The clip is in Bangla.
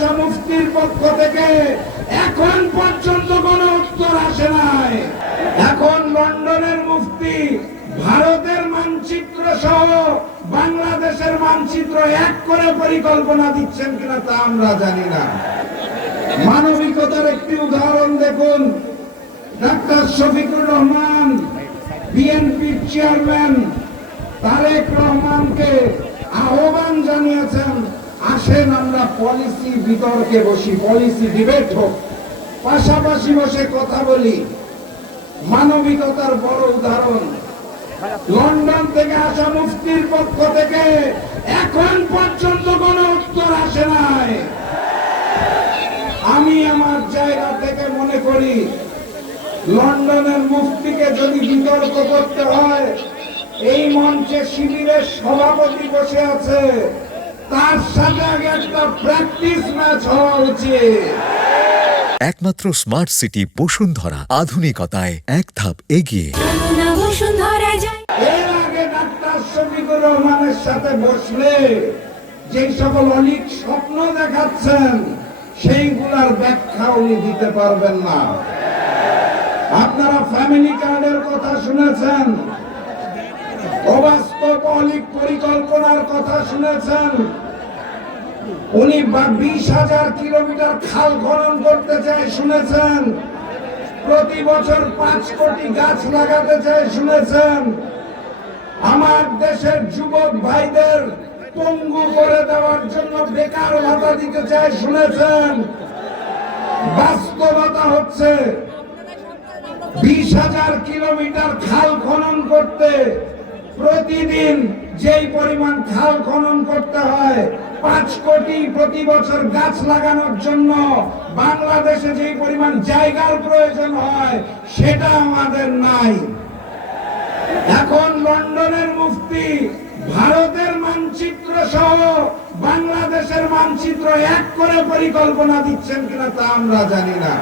আসা মুফতির পক্ষ থেকে এখন পর্যন্ত কোনো উত্তর আসে নাই। এখন লন্ডনের মুফতি ভারতের মানচিত্র সহ বাংলাদেশের মানচিত্র এক করে পরিকল্পনা দিচ্ছেন কিনা তা আমরা জানি না। মানবিকতার একটি উদাহরণ দেখুন, ডাক্তার শফিকুর রহমান বিএনপির চেয়ারম্যান তারেক রহমানকে আহ্বান জানিয়েছেন, আসেন আমরা পলিসি বিতর্কে বসি, পলিসি ডিবেট হোক, পাশাপাশি বসে কথা বলি। মানবিকতার বড় উদাহরণ। লন্ডন থেকে আসা মুফতির পক্ষ থেকে এখন পর্যন্ত কোনো উত্তর আসে নাই। আমি আমার জায়গা থেকে মনে করি লন্ডনের মুফতিকে যদি বিতর্ক করতে হয়, এই মঞ্চে শিবিরের সভাপতি বসে আছে, তার সাথে আগে একটা প্র্যাকটিস ম্যাচ হওয়া উচিত। একমাত্র স্মার্ট সিটি বসুন্ধরা, আধুনিকতায় এক ধাপ এগিয়ে। এর আগে ডাক্তার শফিকুর রহমানের সাথে বসলে যে সকল অলিক স্বপ্ন দেখাচ্ছেন সেইগুলার ব্যাখ্যা উনি দিতে পারবেন না। আপনারা ফ্যামিলি কার্ডের কথা শুনেছেন, অবাস্তব অলিক পরিকল্পনার কথা শুনেছেন। উনি 20,000 কিলোমিটার খাল খনন করতে চায় শুনেছেন, প্রতি বছর 5 কোটি গাছ লাগাতে চায় শুনেছেন, আমার দেশের যুবক ভাইদের পঙ্গু করে দেওয়ার জন্য বেকার ভাতা দিতে চায় শুনেছেন। বাস্তবতা হচ্ছে 20,000 কিলোমিটার খাল খনন করতে প্রতিদিন যেই পরিমাণ খাল খনন করতে হয়, 5 কোটি প্রতি বছর গাছ লাগানোর জন্য বাংলাদেশে যেই পরিমাণ জায়গার প্রয়োজন হয় সেটা আমাদের নাই। এখন লন্ডনের মুফতি ভারতের মানচিত্র সহ বাংলাদেশের মানচিত্র এক করে পরিকল্পনা দিচ্ছেন কিনা তা আমরা জানি না।